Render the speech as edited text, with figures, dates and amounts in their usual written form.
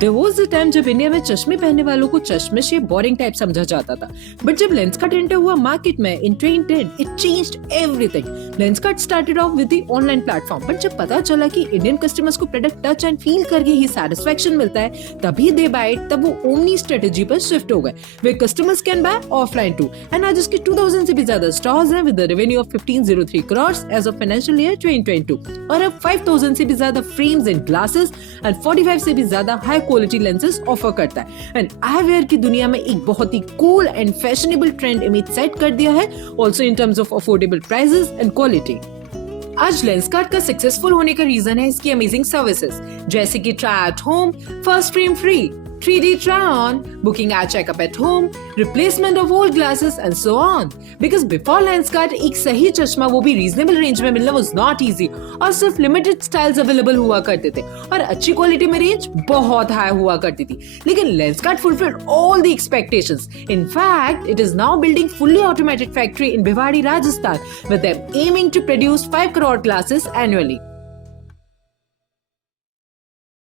There was a time जब India में चश्मे पहनने वालों को चश्मिश या बोरिंग टाइप समझा जाता था, बट जब लेंसकार्ट एंटर हुआ मार्केट में इन 2010 it changed everything. Lenskart started off with the online platform, but जब पता चला कि इंडियन कस्टमर्स को प्रोडक्ट टच एंड फील करके ही सेटिस्फेक्शन मिलता है, तभी दे बाय इट, तब वो ओमनी स्ट्रेटेजी पर शिफ्ट हो गए, where customers can buy offline too, and आज उसके 2000 से भी ज्यादा स्टोर्स हैं with revenue of 1503 crores as of financial year 2022, और अब 5000 से भी ज्यादा फ्रेम्स एंड ग्लासेस एंड 45 से भी ज्यादा हाई क्वालिटी लेंसेज ऑफर करता है, एंड आईवेयर की दुनिया में एक बहुत ही cool and fashionable trend image set कर दिया है, also in terms of affordable prices and quality. आज लेंसकार्ट का सक्सेसफुल होने का रीजन है इसकी अमेजिंग सर्विसेज, जैसे कि try at home, first frame free, 3D try on, booking our checkup at home, replacement of old glasses and so on. Because before Lenskart एक सही चश्मा वो भी reasonable range में मिलना was not easy, और सिर्फ limited styles available हुआ करते थे, और अच्छी क्वालिटी में रेंज बहुत हाई हुआ करती थी, लेकिन Lenskart fulfilled all the expectations. In fact, it is now building fully automated factory in Bhiwadi, Rajasthan, with them aiming to produce 5 crore glasses annually.